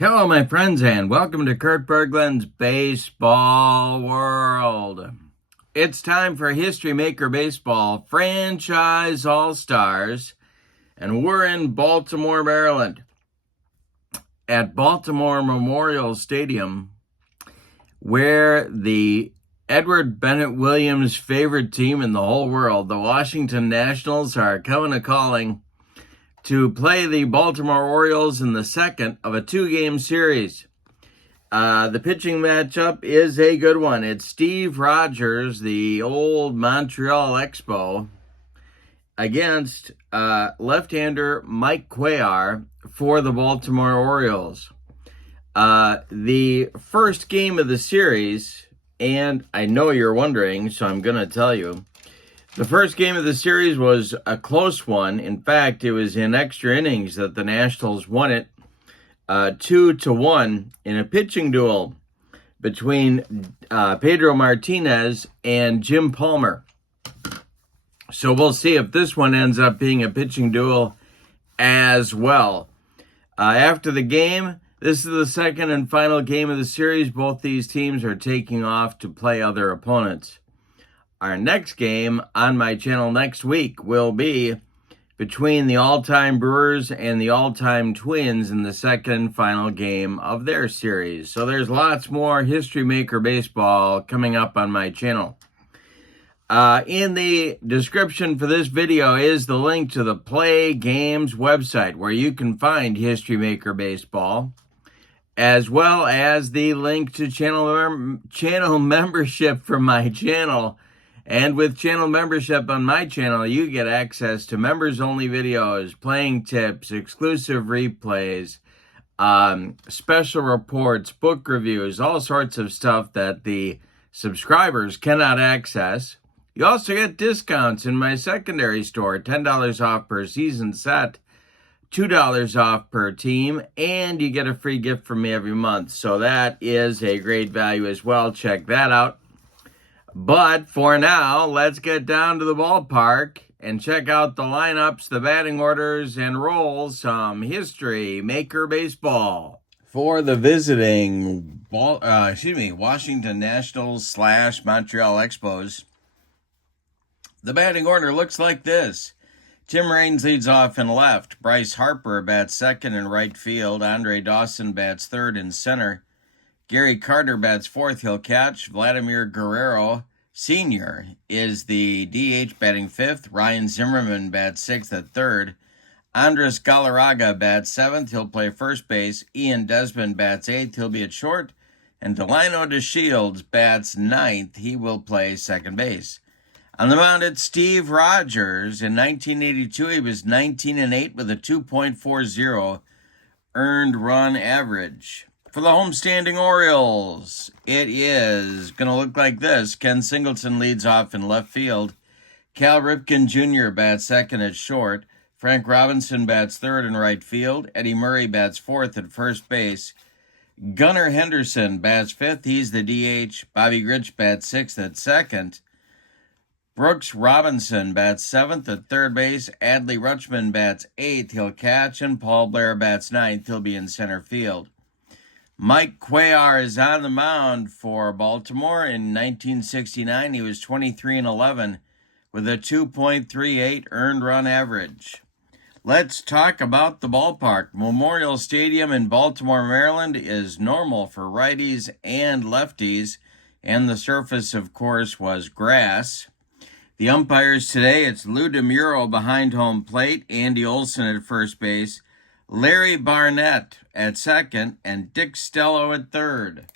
Hello, my friends, and welcome to Kurt Berglund's Baseball World. It's time for History Maker Baseball Franchise All-Stars, and we're in Baltimore, Maryland, at Baltimore Memorial Stadium, where the Edward Bennett Williams' favorite team in the whole world, the Washington Nationals, are coming a-calling to play the Baltimore Orioles in the second of a two-game series. The pitching matchup is a good one. It's Steve Rogers, the old Montreal Expo, against left-hander Mike Cuellar for the Baltimore Orioles. The first game of the series, and I know you're wondering, so I'm going to tell you, the first game of the series was a close one. In fact, it was in extra innings that the Nationals won it 2-1 in a pitching duel between Pedro Martinez and Jim Palmer. So we'll see if this one ends up being a pitching duel as well. After the game, this is the second and final game of the series. Both these teams are taking off to play other opponents. Our next game on my channel next week will be between the all-time Brewers and the all-time Twins in the second and final game of their series. So there's lots more History Maker Baseball coming up on my channel. In the description for this video is the link to the Play Games website where you can find History Maker Baseball, as well as the link to channel membership for my channel. And with channel membership on my channel, you get access to members-only videos, playing tips, exclusive replays, special reports, book reviews, all sorts of stuff that the subscribers cannot access. You also get discounts in my secondary store, $10 off per season set, $2 off per team, and you get a free gift from me every month. So that is a great value as well. Check that out. But for now, let's get down to the ballpark and check out the lineups, the batting orders, and roll some History Maker Baseball. For the visiting Washington Nationals / Montreal Expos, the batting order looks like this. Tim Raines leads off in left. Bryce Harper bats second in right field. Andre Dawson bats third in center. Gary Carter bats fourth, he'll catch. Vladimir Guerrero Sr. is the DH batting fifth. Ryan Zimmerman bats sixth at third. Andres Galarraga bats seventh, he'll play first base. Ian Desmond bats eighth, he'll be at short. And Delino DeShields bats ninth, he will play second base. On the mound, it's Steve Rogers. In 1982, he was 19-8 with a 2.40 earned run average. For the homestanding Orioles, it is going to look like this. Ken Singleton leads off in left field. Cal Ripken Jr. bats second at short. Frank Robinson bats third in right field. Eddie Murray bats fourth at first base. Gunnar Henderson bats fifth. He's the DH. Bobby Grich bats sixth at second. Brooks Robinson bats seventh at third base. Adley Rutschman bats eighth. He'll catch. And Paul Blair bats ninth. He'll be in center field. Mike Cuellar is on the mound for Baltimore. In 1969, he was 23-11 with a 2.38 earned run average. Let's talk about the ballpark. Memorial Stadium in Baltimore, Maryland is normal for righties and lefties, and the surface, of course, was grass. The umpires today, it's Lou DeMuro behind home plate, Andy Olson at first base, Larry Barnett at second, and Dick Stello at third.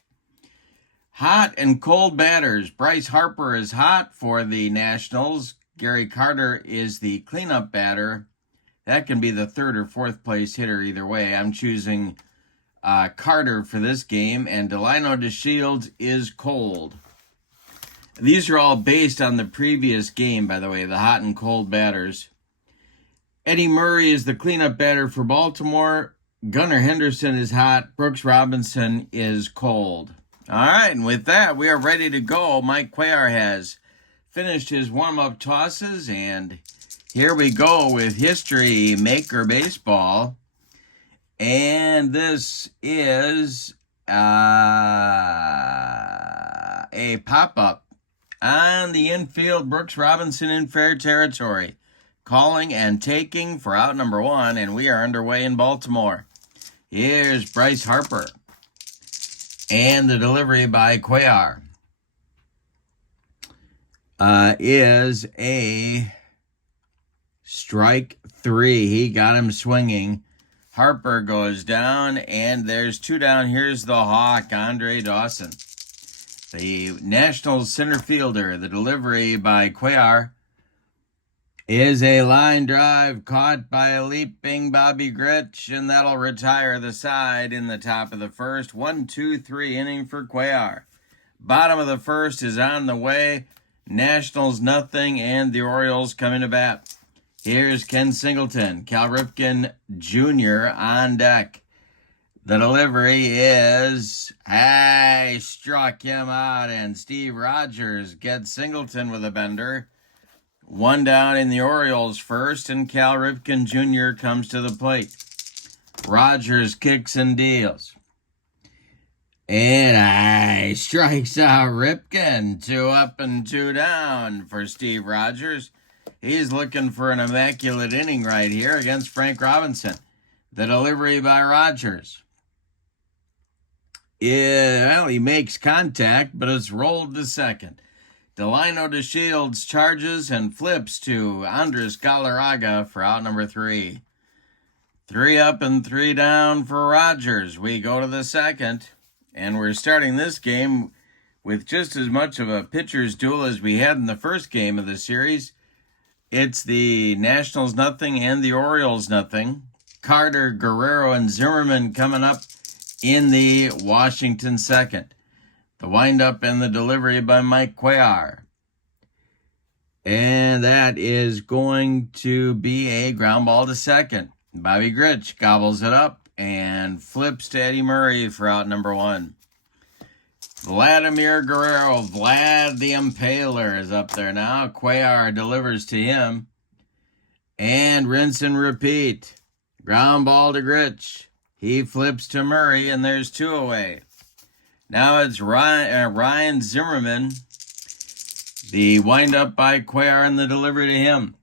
Hot and cold batters. Bryce Harper is hot for the Nationals. Gary Carter is the cleanup batter. That can be the third or fourth place hitter either way. I'm choosing Carter for this game, and Delino DeShields is cold. These are all based on the previous game, by the way, the hot and cold batters. Eddie Murray is the cleanup batter for Baltimore. Gunnar Henderson is hot. Brooks Robinson is cold. All right, and with that, we are ready to go. Mike Cuellar has finished his warm-up tosses, and here we go with History Maker Baseball. And this is a pop-up on the infield. Brooks Robinson in fair territory. Calling and taking for out number 1, and we are underway in Baltimore. Here's Bryce Harper. And the delivery by Cuellar is a strike 3. He got him swinging. Harper goes down, and there's 2 down. Here's the Hawk, Andre Dawson. The Nationals center fielder. The delivery by Cuellar is a line drive caught by a leaping Bobby Grich, and that'll retire the side in the top of the first. 1-2-3 inning for Cuellar. Bottom of the first is on the way. Nationals nothing, and the Orioles coming to bat. Here's Ken Singleton, Cal Ripken Jr. on deck. The delivery is, struck him out, and Steve Rogers gets Singleton with a bender. 1 down in the Orioles first, and Cal Ripken Jr. comes to the plate. Rogers kicks and deals. And strikes out Ripken. 2 up and 2 down for Steve Rogers. He's looking for an immaculate inning right here against Frank Robinson. The delivery by Rogers. Well, he makes contact, but it's rolled to second. Delino DeShields charges and flips to Andres Galarraga for out number 3. 3 up and 3 down for Rogers. We go to the second, and we're starting this game with just as much of a pitcher's duel as we had in the first game of the series. It's the Nationals nothing and the Orioles nothing. Carter, Guerrero, and Zimmerman coming up in the Washington second. The windup and the delivery by Mike Cuellar. And that is going to be a ground ball to second. Bobby Grich gobbles it up and flips to Eddie Murray for out number 1. Vladimir Guerrero, Vlad the Impaler, is up there now. Cuellar delivers to him. And rinse and repeat. Ground ball to Grich. He flips to Murray, and there's 2 away. Now it's Ryan Zimmerman. The windup by Cuellar and the delivery to him.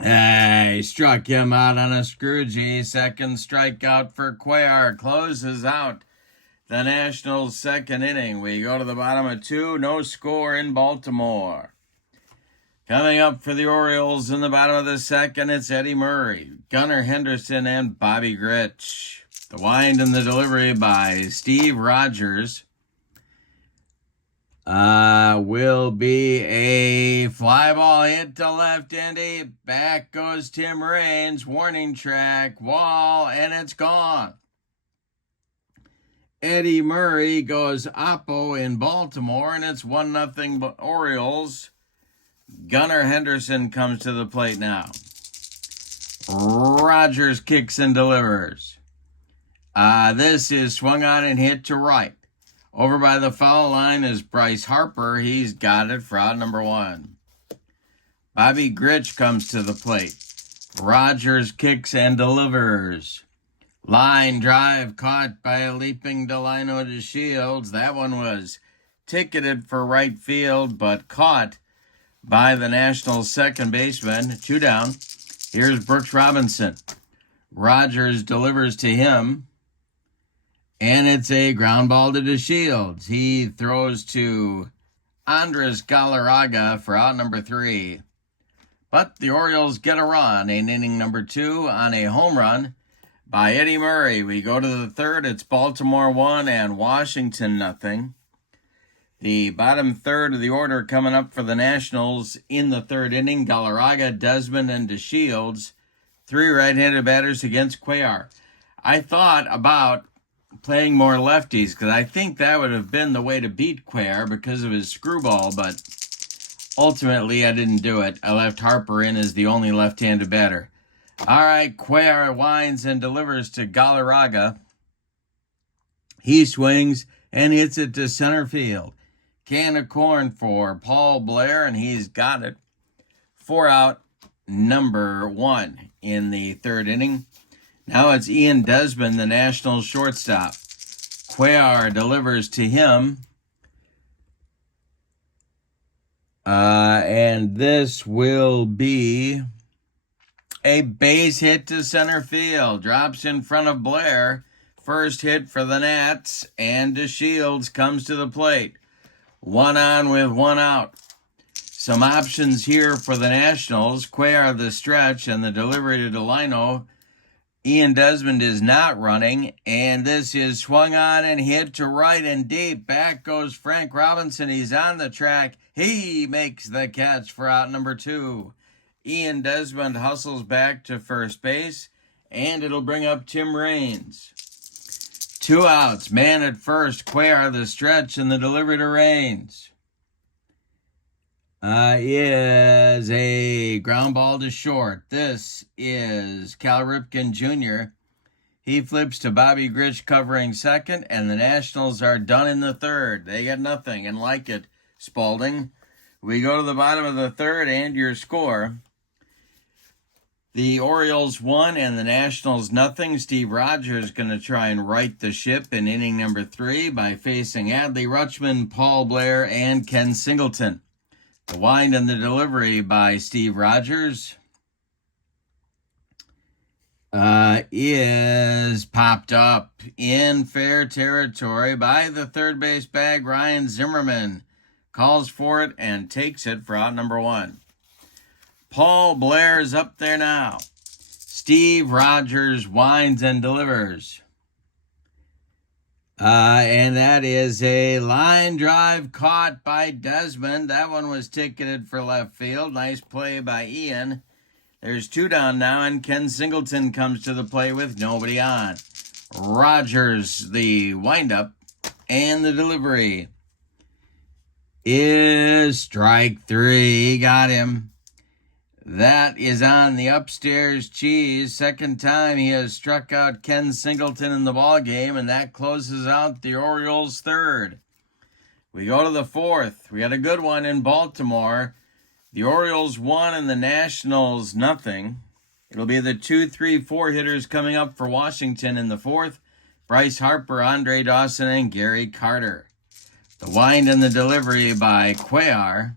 He struck him out on a Scroogey. Second strikeout for Cuellar. Closes out the Nationals' second inning. We go to the bottom of 2. No score in Baltimore. Coming up for the Orioles in the bottom of the second, it's Eddie Murray, Gunnar Henderson, and Bobby Grich. The wind and the delivery by Steve Rogers will be a fly ball hit to left, Indy. Back goes Tim Raines. Warning track, wall, and it's gone. Eddie Murray goes oppo in Baltimore, and it's 1-0 Orioles. Gunnar Henderson comes to the plate now. Rogers kicks and delivers. This is swung on and hit to right. Over by the foul line is Bryce Harper. He's got it for out number 1. Bobby Grich comes to the plate. Rogers kicks and delivers. Line drive caught by a leaping Delino DeShields. That one was ticketed for right field, but caught by the Nationals' second baseman. 2 down. Here's Brooks Robinson. Rogers delivers to him, and it's a ground ball to DeShields. He throws to Andres Galarraga for out number 3. But the Orioles get a run in inning number 2 on a home run by Eddie Murray. We go to the third. It's Baltimore 1 and Washington nothing. The bottom third of the order coming up for the Nationals in the third inning. Galarraga, Desmond, and DeShields. 3 right-handed batters against Cuellar. I thought about playing more lefties because I think that would have been the way to beat Cuellar because of his screwball, but ultimately I didn't do it. I left Harper in as the only left-handed batter. All right, Cuellar winds and delivers to Galarraga. He swings and hits it to center field. Can of corn for Paul Blair, and he's got it. 4 out, number 1 in the third inning. Now it's Ian Desmond, the Nationals shortstop. Cuellar delivers to him. And this will be a base hit to center field. Drops in front of Blair. First hit for the Nats. And DeShields comes to the plate. 1 on with 1 out. Some options here for the Nationals. Cuellar the stretch and the delivery to Delino. Ian Desmond is not running, and this is swung on and hit to right and deep. Back goes Frank Robinson. He's on the track. He makes the catch for out number 2. Ian Desmond hustles back to first base, and it'll bring up Tim Raines. 2 outs, man at first. Cuellar the stretch and the delivery to Raines. Is a ground ball to short. This is Cal Ripken Jr. He flips to Bobby Grich covering second, and the Nationals are done in the third. They get nothing and like it, Spalding. We go to the bottom of the third and your score. The Orioles 1 and the Nationals nothing. Steve Rogers going to try and right the ship in inning number 3 by facing Adley Rutschman, Paul Blair, and Ken Singleton. The wind and the delivery by Steve Rogers is popped up in fair territory by the third base bag. Ryan Zimmerman calls for it and takes it for out number 1. Paul Blair's up there now. Steve Rogers winds and delivers. And that is a line drive caught by Desmond. That one was ticketed for left field. Nice play by Ian. There's 2 down now, and Ken Singleton comes to the plate with nobody on. Rogers, the windup, and the delivery is strike 3. He got him. That is on the upstairs cheese. Second time he has struck out Ken Singleton in the ballgame, and that closes out the Orioles' third. We go to the fourth. We had a good one in Baltimore. The Orioles 1 and the Nationals nothing. It'll be the 2, 3, 4 hitters coming up for Washington in the fourth. Bryce Harper, Andre Dawson, and Gary Carter. The wind and the delivery by Cuellar.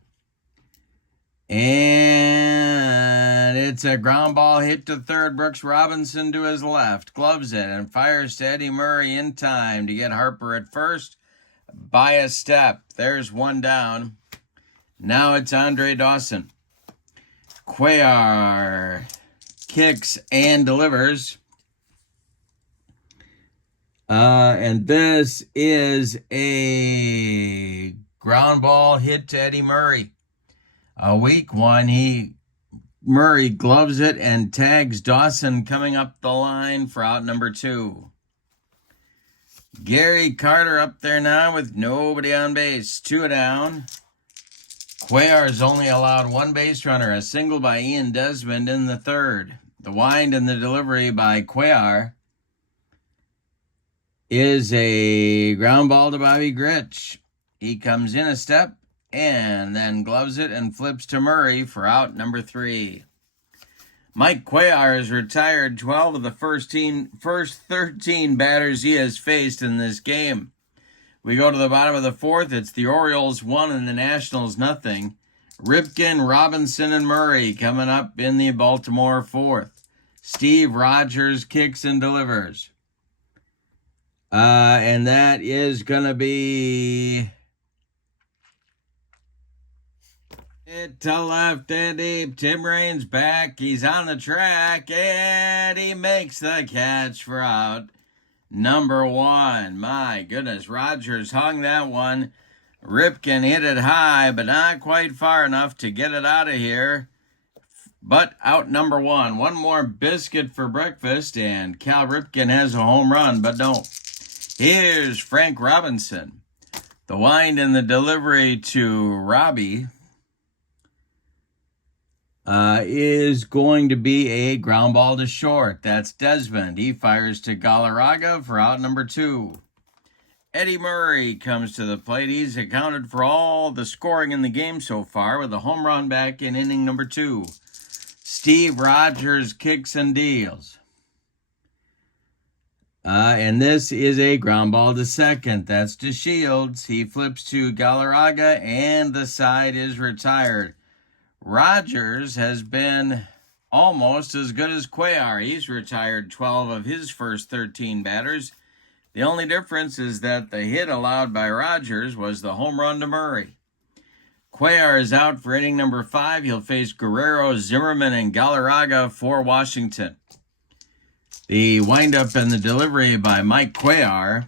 And it's a ground ball hit to third. Brooks Robinson to his left. Gloves it and fires to Eddie Murray in time to get Harper at first by a step. There's 1 down. Now it's Andre Dawson. Cuellar kicks and delivers. And this is a ground ball hit to Eddie Murray. A weak one. Murray gloves it and tags Dawson coming up the line for out number 2. Gary Carter up there now with nobody on base. 2 down. Cuellar's only allowed 1 base runner, a single by Ian Desmond in the third. The wind and the delivery by Cuellar is a ground ball to Bobby Grich. He comes in a step and then gloves it and flips to Murray for out number 3. Mike Cuellar has retired 12 of the first 13 batters he has faced in this game. We go to the bottom of the fourth. It's the Orioles 1 and the Nationals nothing. Ripken, Robinson, and Murray coming up in the Baltimore fourth. Steve Rogers kicks and delivers. And that is going to be it to left and deep. Tim Raines back. He's on the track, and he makes the catch for out number 1. My goodness, Rogers hung that one. Ripken hit it high, but not quite far enough to get it out of here. But out number 1. One more biscuit for breakfast, and Cal Ripken has a home run, but no. Here's Frank Robinson. The wind and the delivery to Robbie is going to be a ground ball to short. That's Desmond. He fires to Galarraga for out number 2. Eddie Murray comes to the plate. He's accounted for all the scoring in the game so far with a home run back in inning number 2. Steve Rogers kicks and deals. And this is a ground ball to second. That's DeShields. He flips to Galarraga, and the side is retired. Rogers has been almost as good as Cuellar. He's retired 12 of his first 13 batters. The only difference is that the hit allowed by Rogers was the home run to Murray. Cuellar is out for inning number 5. He'll face Guerrero, Zimmerman, and Galarraga for Washington. The windup and the delivery by Mike Cuellar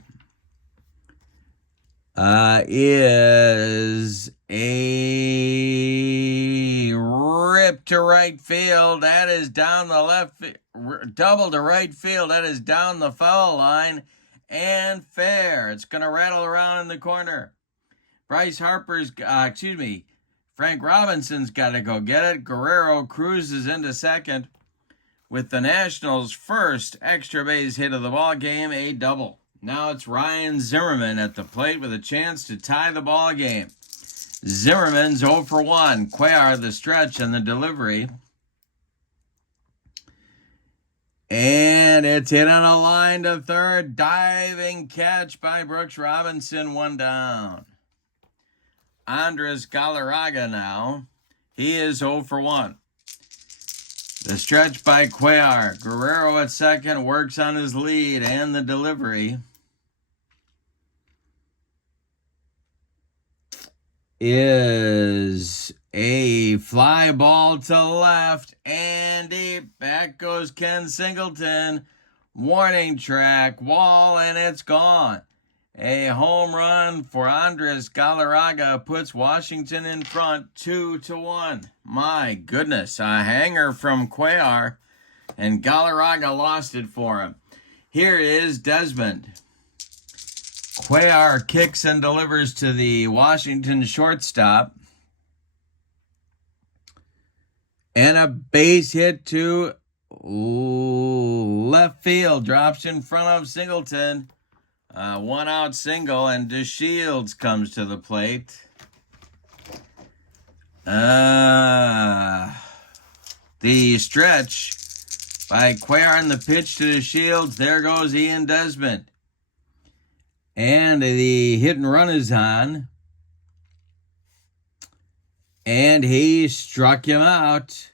is a rip to right field. That is down the left, double to right field. That is down the foul line and fair. It's going to rattle around in the corner. Frank Robinson's got to go get it. Guerrero cruises into second with the Nationals' first extra base hit of the ball game, a double. Now it's Ryan Zimmerman at the plate with a chance to tie the ball game. Zimmerman's 0 for 1. Cuellar the stretch and the delivery. And it's hit on a line to third. Diving catch by Brooks Robinson, 1 down. Andres Galarraga now. He is 0 for 1. The stretch by Cuellar. Guerrero at second works on his lead and the delivery is a fly ball to left and deep. Back goes Ken Singleton. Warning track, wall, and it's gone. A home run for Andres Galarraga puts Washington in front 2-1. My goodness, a hanger from Cuellar, and Galarraga lost it for him. Here is Desmond. Cuellar kicks and delivers to the Washington shortstop. And a base hit to left field. Drops in front of Singleton. 1-out single, and DeShields comes to the plate. The stretch by Cuellar and the pitch to DeShields. There goes Ian Desmond. And the hit and run is on. And he struck him out.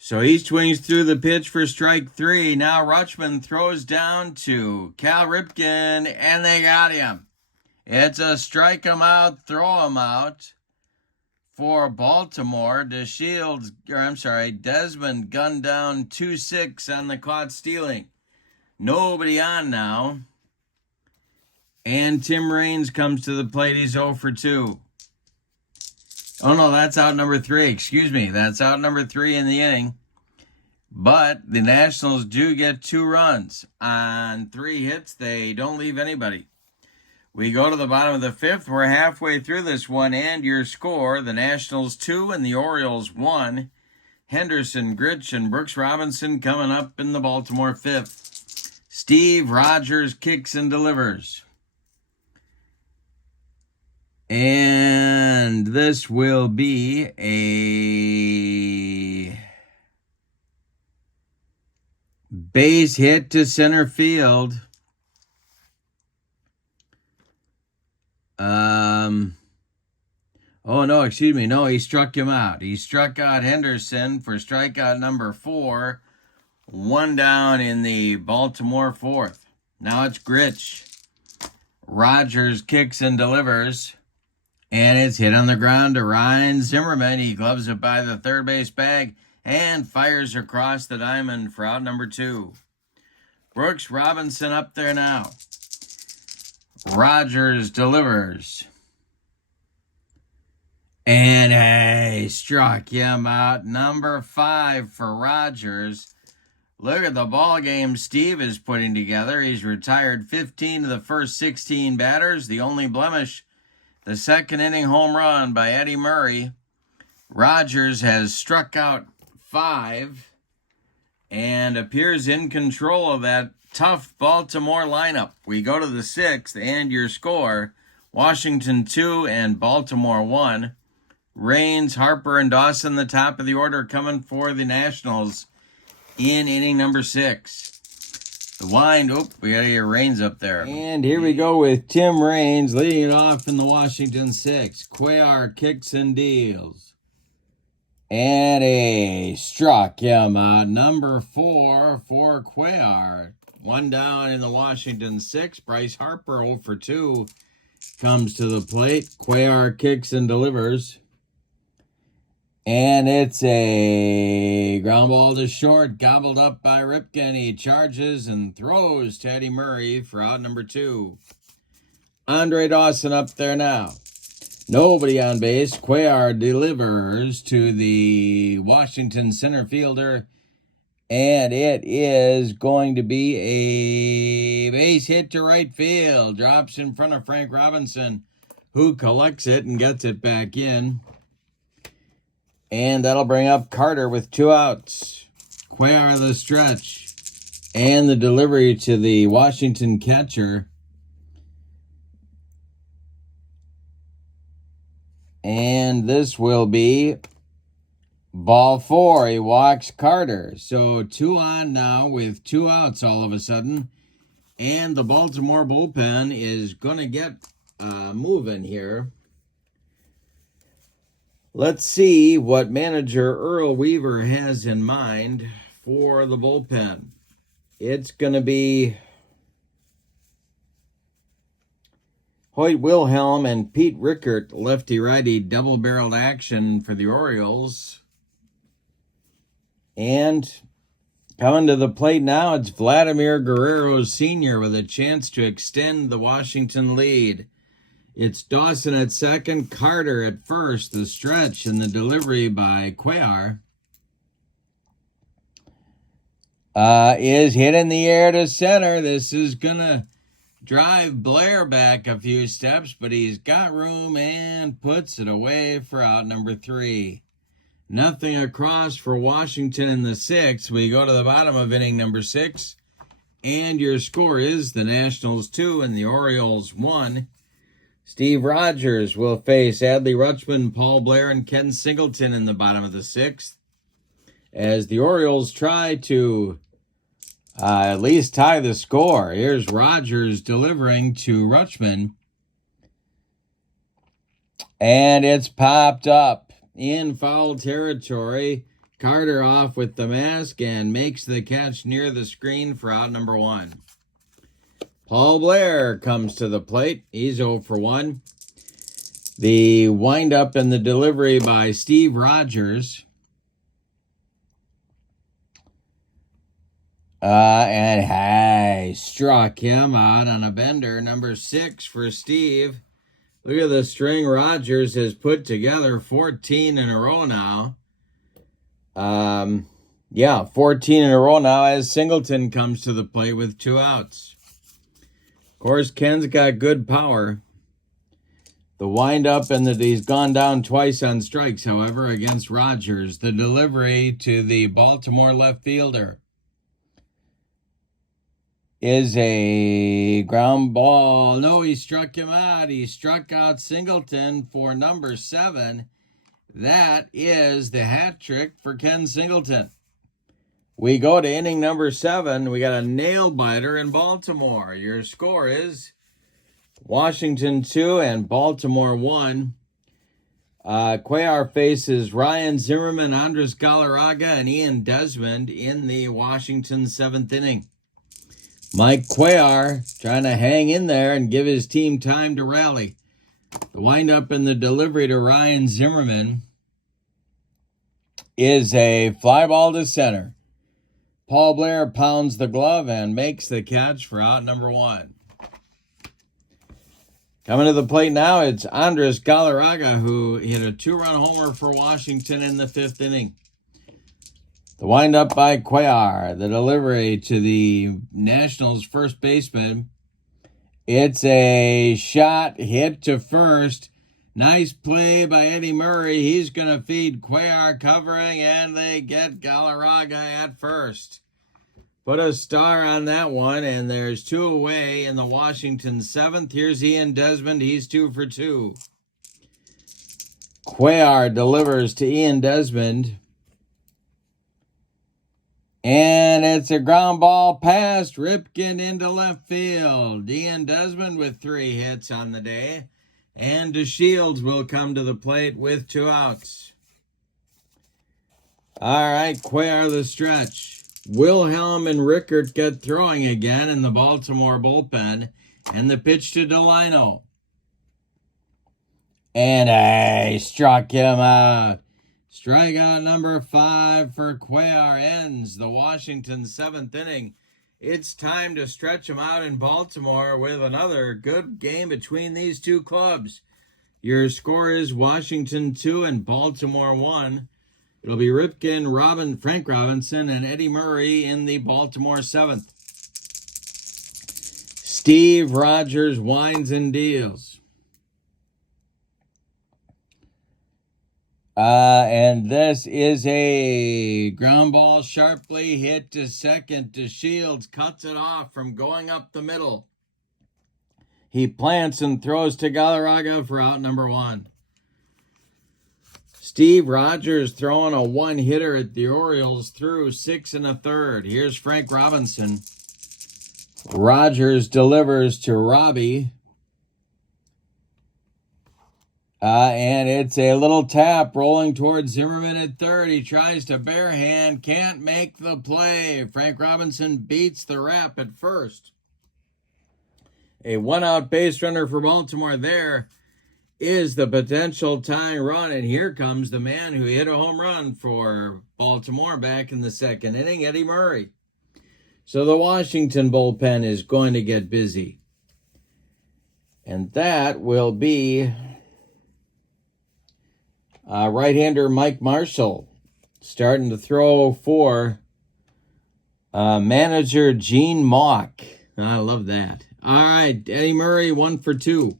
So he swings through the pitch for strike 3. Now Rutschman throws down to Cal Ripken, and they got him. It's a strike him out, throw him out for Baltimore. Desmond gunned down 2-6 on the caught stealing. Nobody on now. And Tim Raines comes to the plate. He's 0 for 2. Oh, no, that's out number 3. Excuse me. That's out number 3 in the inning. But the Nationals do get 2 runs. On 3 hits, they don't leave anybody. We go to the bottom of the 5th. We're halfway through this one, and your score, the Nationals 2 and the Orioles 1. Henderson, Gritch, and Brooks Robinson coming up in the Baltimore 5th. Steve Rogers kicks and delivers. And this will be a base hit to center field. No, he struck him out. He struck out Henderson for strikeout number 4. 1 down in the Baltimore 4th. Now it's Gritch. Rogers kicks and delivers. And it's hit on the ground to Ryan Zimmerman. He gloves it by the third base bag and fires across the diamond for out number 2. Brooks Robinson up there now. Rogers delivers. And he struck him out. Number 5 for Rogers. Look at the ball game Steve is putting together. He's retired 15 of the first 16 batters. The only blemish, the second inning home run by Eddie Murray. Rogers has struck out 5 and appears in control of that tough Baltimore lineup. We go to the 6th, and your score, Washington 2 and Baltimore 1. Raines, Harper, and Dawson, the top of the order, coming for the Nationals in inning number 6. The wind, we got to get Raines up there. And here we go with Tim Raines leading it off in the Washington 6. Cuellar kicks and deals. And a struck him out. Number 4 for Cuellar. One down in the Washington 6. Bryce Harper 0 for 2 comes to the plate. Cuellar kicks and delivers. And it's a ground ball to short, gobbled up by Ripken. He charges and throws to Eddie Murray for out number 2. Andre Dawson up there now. Nobody on base. Cuellar delivers to the Washington center fielder. And it is going to be a base hit to right field. Drops in front of Frank Robinson, who collects it and gets it back in. And that'll bring up Carter with 2 outs. Cuellar the stretch. And the delivery to the Washington catcher. And this will be ball 4. He walks Carter. So 2 on now with 2 outs all of a sudden. And the Baltimore bullpen is going to get moving here. Let's see what manager Earl Weaver has in mind for the bullpen. It's going to be Hoyt Wilhelm and Pete Rickert, lefty-righty double-barreled action for the Orioles. And coming to the plate now, it's Vladimir Guerrero Sr. with a chance to extend the Washington lead. It's Dawson at second, Carter at first, the stretch and the delivery by Cuellar is hit in the air to center. This is going to drive Blair back a few steps, but he's got room and puts it away for out number 3. Nothing across for Washington in the 6th. We go to the bottom of inning number 6, and your score is the Nationals 2 and the Orioles 1. Steve Rogers will face Adley Rutschman, Paul Blair, and Ken Singleton in the bottom of the 6th, as the Orioles try to at least tie the score. Here's Rogers delivering to Rutschman, and it's popped up in foul territory. Carter off with the mask and makes the catch near the screen for out number 1. Paul Blair comes to the plate. He's 0 for 1. The windup and the delivery by Steve Rogers. And struck him out on a bender. Number 6 for Steve. Look at the string Rogers has put together. 14 in a row now. 14 in a row now as Singleton comes to the plate with 2 outs. Of course, Ken's got good power. The windup and he's gone down twice on strikes, however, against Rogers. The delivery to the Baltimore left fielder is a ground ball. No, he struck him out. He struck out Singleton for number 7. That is the hat trick for Ken Singleton. We go to inning number 7. We got a nail-biter in Baltimore. Your score is Washington 2 and Baltimore 1. Cuellar faces Ryan Zimmerman, Andres Galarraga, and Ian Desmond in the Washington 7th inning. Mike Cuellar trying to hang in there and give his team time to rally. The windup and the delivery to Ryan Zimmerman is a fly ball to center. Paul Blair pounds the glove and makes the catch for out number 1. Coming to the plate now, it's Andres Galarraga, who hit a 2-run homer for Washington in the 5th inning. The windup by Cuellar, the delivery to the Nationals' first baseman. It's a shot hit to first. Nice play by Eddie Murray. He's going to feed Cuellar covering, and they get Galarraga at first. Put a star on that one, and there's 2 away in the Washington 7th. Here's Ian Desmond. He's 2 for 2. Cuellar delivers to Ian Desmond. And it's a ground ball past Ripken into left field. Ian Desmond with 3 hits on the day. And DeShields will come to the plate with 2 outs. All right, Cuellar the stretch. Wilhelm and Rickert get throwing again in the Baltimore bullpen. And the pitch to Delino. And I struck him out. Strikeout number 5 for Cuellar ends the Washington 7th inning. It's time to stretch them out in Baltimore with another good game between these two clubs. Your score is Washington 2 and Baltimore 1. It'll be Ripken, Frank Robinson, and Eddie Murray in the Baltimore 7th. Steve Rogers winds and deals. And this is a ground ball sharply hit to second. DeShields cuts it off from going up the middle. He plants and throws to Galarraga for out number 1. Steve Rogers throwing a 1-hitter at the Orioles through 6 1/3. Here's Frank Robinson. Rogers delivers to Robbie. And it's a little tap rolling towards Zimmerman at third. He tries to barehand, can't make the play. Frank Robinson beats the rap at first. A 1-out base runner for Baltimore there is the potential tying run. And here comes the man who hit a home run for Baltimore back in the 2nd inning, Eddie Murray. So the Washington bullpen is going to get busy. And that will be right-hander Mike Marshall starting to throw for manager Gene Mauch. I love that. All right, Eddie Murray 1 for 2.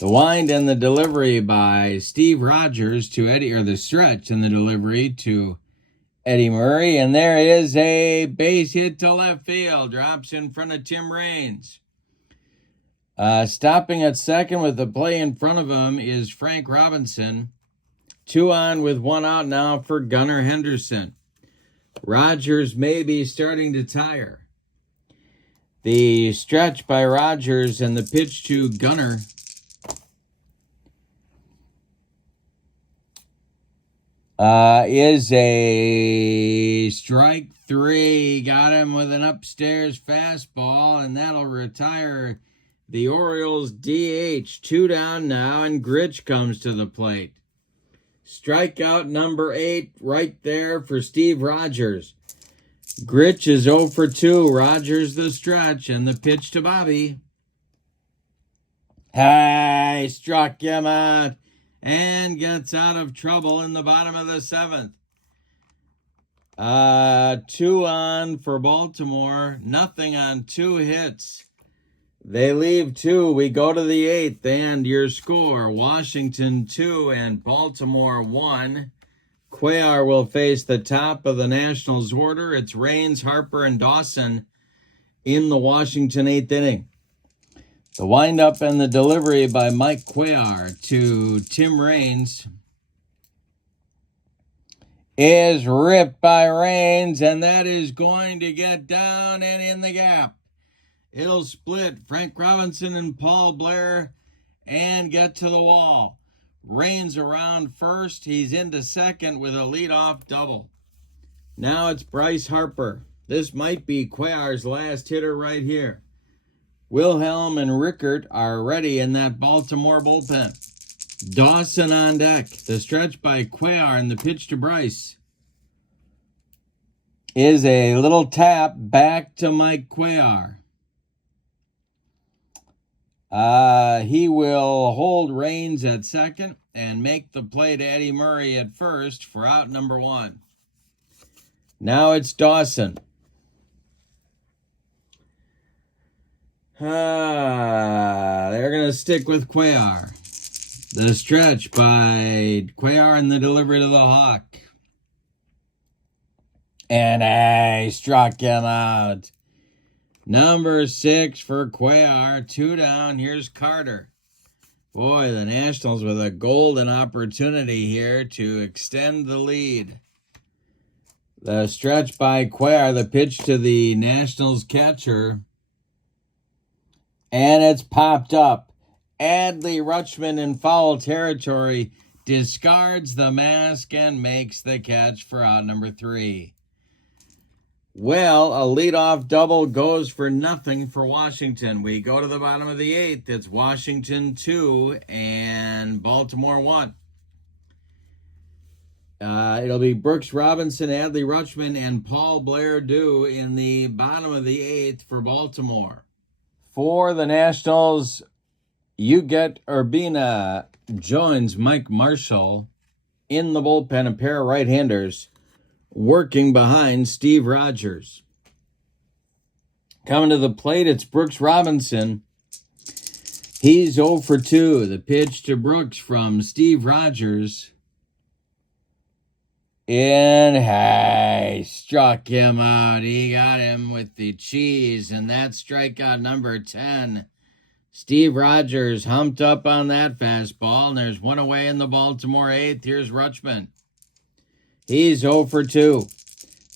The wind and the delivery by Steve Rogers to Eddie, or the stretch and the delivery to Eddie Murray. And there is a base hit to left field. Drops in front of Tim Raines. Stopping at second with the play in front of him is Frank Robinson. 2 on with 1 out now for Gunnar Henderson. Rogers may be starting to tire. The stretch by Rogers and the pitch to Gunnar is a strike 3. Got him with an upstairs fastball, and that'll retire the Orioles DH. 2 down now, and Gritch comes to the plate. Strikeout number 8 right there for Steve Rogers. Gritch is 0 for 2. Rogers the stretch, and the pitch to Bobby. Hey, struck him out and gets out of trouble in the bottom of the 7th. 2 on for Baltimore. Nothing on 2 hits. They leave 2. We go to the 8th, and your score, Washington 2 and Baltimore 1. Cuellar will face the top of the Nationals order. It's Raines, Harper, and Dawson in the Washington 8th inning. The windup and the delivery by Mike Cuellar to Tim Raines is ripped by Raines, and that is going to get down and in the gap. It'll split Frank Robinson and Paul Blair and get to the wall. Raines around first. He's into second with a leadoff double. Now it's Bryce Harper. This might be Cuellar's last hitter right here. Wilhelm and Rickert are ready in that Baltimore bullpen. Dawson on deck. The stretch by Cuellar and the pitch to Bryce is a little tap back to Mike Cuellar. He will hold Raines at second and make the play to Eddie Murray at first for out number 1. Now it's Dawson. They're going to stick with Cuellar. The stretch by Cuellar and the delivery to the Hawk. And I struck him out. Number 6 for Cuellar. 2 down. Here's Carter. Boy, the Nationals with a golden opportunity here to extend the lead. The stretch by Cuellar, the pitch to the Nationals catcher. And it's popped up. Adley Rutschman in foul territory discards the mask and makes the catch for out number 3. Well, a leadoff double goes for nothing for Washington. We go to the bottom of the 8th. It's Washington 2 and Baltimore 1. It'll be Brooks Robinson, Adley Rutschman, and Paul Blair due in the bottom of the 8th for Baltimore. For the Nationals, you get Urbina joins Mike Marshall in the bullpen, a pair of right-handers working behind Steve Rogers. Coming to the plate, it's Brooks Robinson. He's 0 for 2. The pitch to Brooks from Steve Rogers. And struck him out. He got him with the cheese, and that's strikeout number 10. Steve Rogers humped up on that fastball, and there's one away in the Baltimore 8th. Here's Rutschman. He's 0 for 2.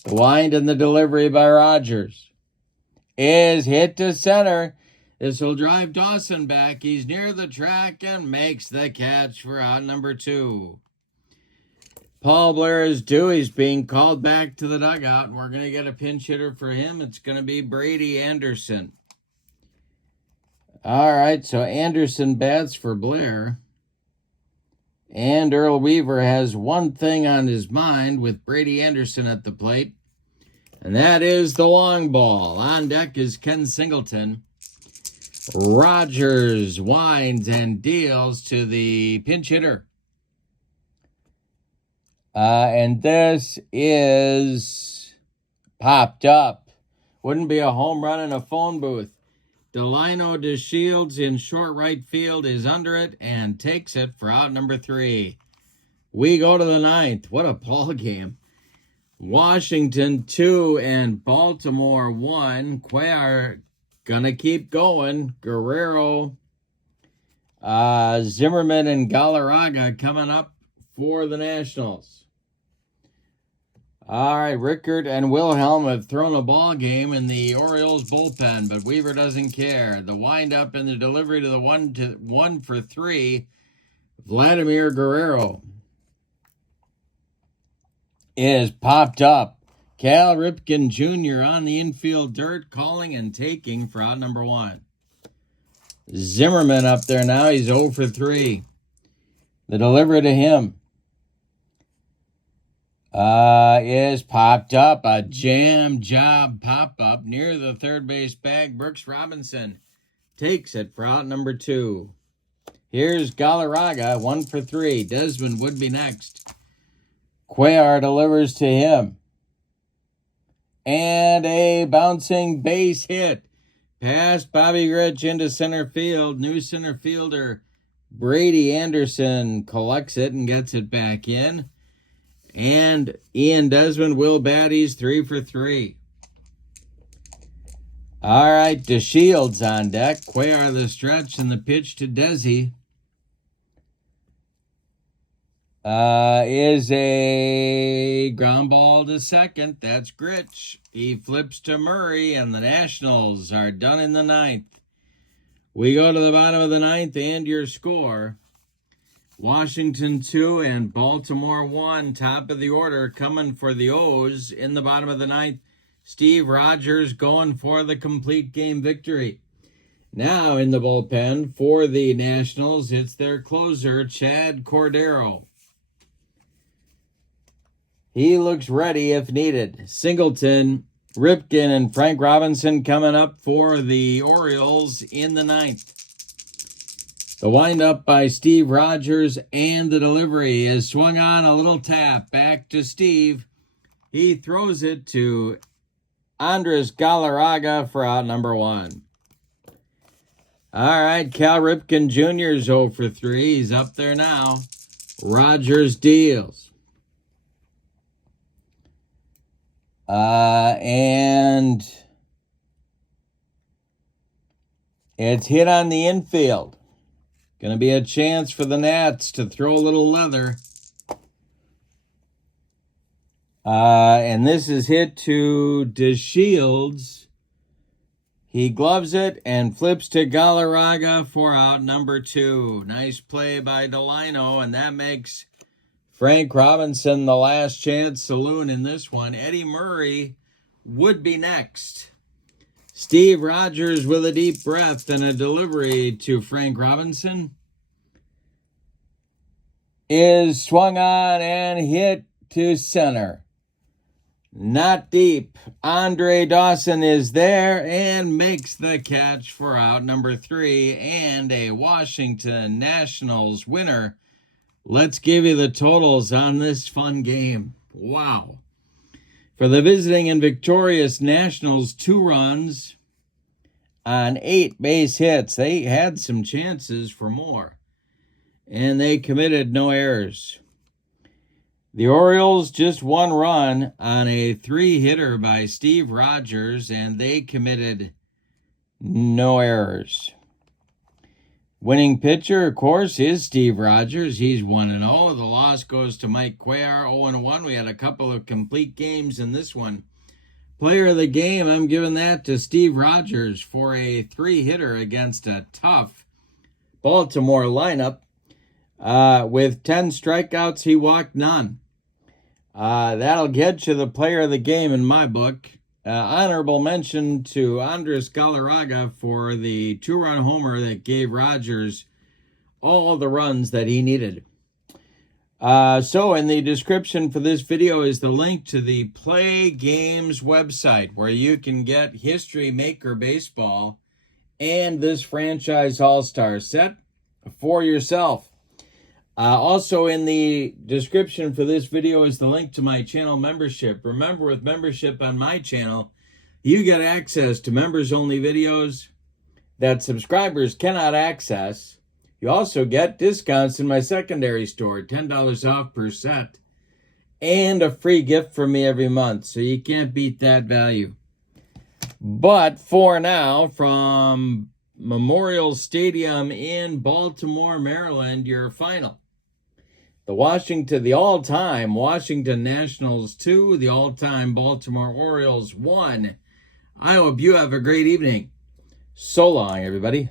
The wind and the delivery by Rogers is hit to center. This will drive Dawson back. He's near the track and makes the catch for out number 2. Paul Blair is due. He's being called back to the dugout, and we're going to get a pinch hitter for him. It's going to be Brady Anderson. All right, so Anderson bats for Blair. And Earl Weaver has one thing on his mind with Brady Anderson at the plate, and that is the long ball. On deck is Ken Singleton. Rogers winds and deals to the pinch hitter. And this is popped up. Wouldn't be a home run in a phone booth. Delino DeShields in short right field is under it and takes it for out number 3. We go to the 9th. What a ball game. Washington 2 and Baltimore 1. Cuellar gonna keep going. Guerrero, Zimmerman, and Galarraga coming up for the Nationals. All right, Rickard and Wilhelm have thrown a ball game in the Orioles bullpen, but Weaver doesn't care. The windup and the delivery to the 1 for 3, Vladimir Guerrero is popped up. Cal Ripken Jr. on the infield dirt, calling and taking for out number 1. Zimmerman up there now. He's 0 for 3. The delivery to him is popped up. A jam job pop-up near the third base bag. Brooks Robinson takes it for out number 2. Here's Galarraga, 1 for 3. Desmond would be next. Cuellar delivers to him. And a bouncing base hit. Past Bobby Rich into center field. New center fielder Brady Anderson collects it and gets it back in. And Ian Desmond will bat. He's 3 for 3. All right, DeShields on deck. Cuellar the stretch and the pitch to Desi. Is a ground ball to second. That's Gritch. He flips to Murray, and the Nationals are done in the 9th. We go to the bottom of the 9th, and your score. Washington 2 and Baltimore 1. Top of the order coming for the O's in the bottom of the 9th. Steve Rogers going for the complete game victory. Now in the bullpen for the Nationals, it's their closer, Chad Cordero. He looks ready if needed. Singleton, Ripken, and Frank Robinson coming up for the Orioles in the 9th. The windup by Steve Rogers and the delivery is swung on, a little tap back to Steve. He throws it to Andres Galarraga for out number 1. All right, Cal Ripken Jr. is 0 for 3. He's up there now. Rogers deals. And it's hit on the infield. Going to be a chance for the Nats to throw a little leather. And this is hit to DeShields. He gloves it and flips to Galarraga for out number 2. Nice play by Delino, and that makes Frank Robinson the last chance saloon in this one. Eddie Murray would be next. Steve Rogers with a deep breath and a delivery to Frank Robinson is swung on and hit to center. Not deep. Andre Dawson is there and makes the catch for out number 3 and a Washington Nationals winner. Let's give you the totals on this fun game. Wow. For the visiting and victorious Nationals, 2 runs on 8 base hits. They had some chances for more, and they committed no errors. The Orioles just 1 run on a 3-hitter by Steve Rogers, and they committed no errors. Winning pitcher, of course, is Steve Rogers. He's 1-0. The loss goes to Mike Cuellar, 0-1. We had a couple of complete games in this one. Player of the game, I'm giving that to Steve Rogers for a 3-hitter against a tough Baltimore lineup. With 10 strikeouts, he walked none. That'll get you the player of the game in my book. Honorable mention to Andres Galarraga for the 2-run homer that gave Rogers all the runs that he needed. So in the description for this video is the link to the Play Games website where you can get History Maker Baseball and this franchise all-star set for yourself. Also in the description for this video is the link to my channel membership. Remember, with membership on my channel, you get access to members-only videos that subscribers cannot access. You also get discounts in my secondary store, $10 off per set, and a free gift from me every month, so you can't beat that value. But for now, from Memorial Stadium in Baltimore, Maryland, your final. The all-time Washington Nationals 2, the all-time Baltimore Orioles 1. I hope you have a great evening. So long, everybody.